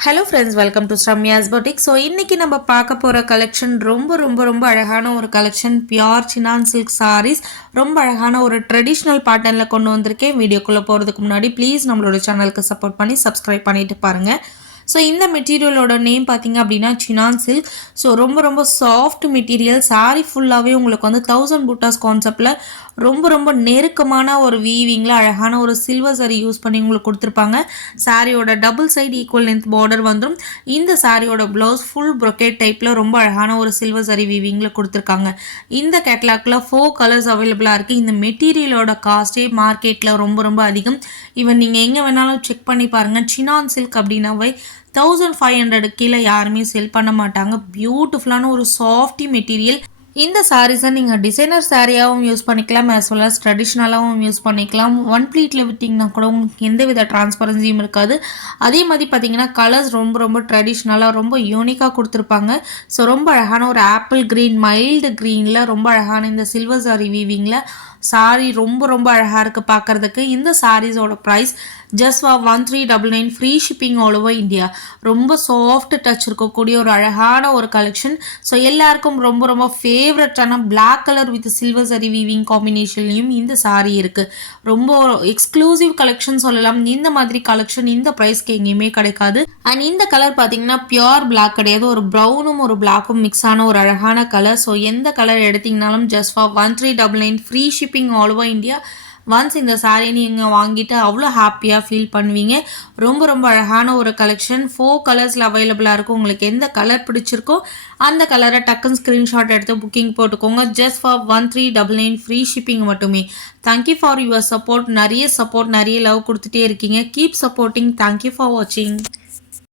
Hello friends welcome to Sramya's boutique so இன்றைக்கி நம்ம பார்க்க போகிற கலெக்ஷன் ரொம்ப ரொம்ப ரொம்ப அழகான ஒரு collection pure chinon silk saris ரொம்ப அழகான ஒரு ட்ரெடிஷ்னல் பேட்டர்னில் கொண்டு வந்திருக்கேன். வீடியோக்குள்ளே போகிறதுக்கு முன்னாடி ப்ளீஸ் நம்மளோட சேனலுக்கு சப்போர்ட் பண்ணி சப்ஸ்கிரைப் பண்ணிட்டு பாருங்கள் ஸோ இந்த மெட்டீரியலோட நேம் பார்த்தீங்க அப்படின்னா சினான் சில்க் ஸோ ரொம்ப ரொம்ப சாஃப்ட் மெட்டீரியல் சாரீ ஃபுல்லாகவே உங்களுக்கு வந்து தௌசண்ட் புட்டாஸ் கான்செப்டில் ரொம்ப ரொம்ப நெருக்கமான ஒரு வீவிங்கில் அழகான ஒரு சில்வர் சரி யூஸ் பண்ணி உங்களுக்கு கொடுத்துருப்பாங்க. சாரியோட double side equal length border வந்துடும் இந்த சாரியோட ப்ளவுஸ் ஃபுல் ப்ரொக்கேட் டைப்பில் ரொம்ப அழகான ஒரு சில்வர் சரி வீவிங்கில் கொடுத்துருக்காங்க. இந்த கேட்லாக்ல ஃபோர் கலர்ஸ் அவைலபிளாக இருக்குது இந்த மெட்டீரியலோட காஸ்ட்டே மார்க்கெட்டில் ரொம்ப ரொம்ப அதிகம். ஈவன் நீங்கள் எங்கே வேணாலும் செக் பண்ணி பாருங்கள் சினான் சில்க் அப்படின்னாவே தௌசண்ட் ஃபைவ் ஹண்ட்ரடு கீழே யாருமே செல் பண்ண மாட்டாங்க. பியூட்டிஃபுல்லான ஒரு சாஃப்டி மெட்டீரியல் இந்த சாரீஸை நீங்கள் டிசைனர் சாரியாகவும் யூஸ் பண்ணிக்கலாம் ஆஸ் வெல் அஸ் ட்ரெடிஷ்னலாகவும் யூஸ் பண்ணிக்கலாம். ஒன் ப்ளீட்டில் விட்டிங்கன்னா கூட உங்களுக்கு எந்த வித டிரான்ஸ்பரன்சியும் இருக்காது. அதே மாதிரி பார்த்தீங்கன்னா கலர்ஸ் ரொம்ப ரொம்ப ட்ரெடிஷ்னலாக ரொம்ப யூனிக்காக கொடுத்துருப்பாங்க. ஸோ ரொம்ப அழகான ஒரு ஆப்பிள் க்ரீன் மைல்டு க்ரீனில் ரொம்ப அழகான இந்த சில்வர் சாரி வீவிங்கில் சாரி ரொம்ப ரொம்ப அழகாக இருக்குது பார்க்குறதுக்கு இந்த சாரீஸோட price just for one three double nine free shipping all over India ரொம்ப சாஃப்ட் டச் இருக்கக்கூடிய ஒரு அழகான ஒரு கலெக்ஷன் ஸோ எல்லாருக்கும் ரொம்ப ரொம்ப ஃபே ஃபேவரட்டான black colour with silver zari weaving காம்பினேஷன்லையும் இந்த சாரீ இருக்குது ரொம்ப எக்ஸ்க்ளூசிவ் கலெக்ஷன் சொல்லலாம். இந்த மாதிரி கலெக்ஷன் இந்த ப்ரைஸ்க்கு எங்கேயுமே கிடைக்காது. அண்ட் இந்த கலர் பார்த்தீங்கன்னா பியோர் பிளாக் கிடையாது. ஒரு ப்ரௌனும் ஒரு பிளாக்கும் மிக்ஸ் ஆன ஒரு அழகான கலர் ஸோ எந்த colour எடுத்தீங்கனாலும் just for one three double nine free shipping all over India once இந்த சாரீ நீங்கள் வாங்கிட்டு அவ்வளோ ஹாப்பியாக ஃபீல் பண்ணுவீங்க. ரொம்ப ரொம்ப அழகான ஒரு கலெக்ஷன் ஃபோர் கலர்ஸில் அவைலபிளாக இருக்கும். உங்களுக்கு எந்த கலர் பிடிச்சிருக்கோ அந்த கலரை டக்குன்னு ஸ்க்ரீன்ஷாட் எடுத்து புக்கிங் போட்டுக்கோங்க. Just for one three double nine free shipping மட்டுமே. Thank you for your support நிறைய சப்போர்ட் நிறைய லவ் கொடுத்துட்டே இருக்கீங்க. கீப் சப்போர்ட்டிங் தேங்க்யூ ஃபார் வாட்சிங்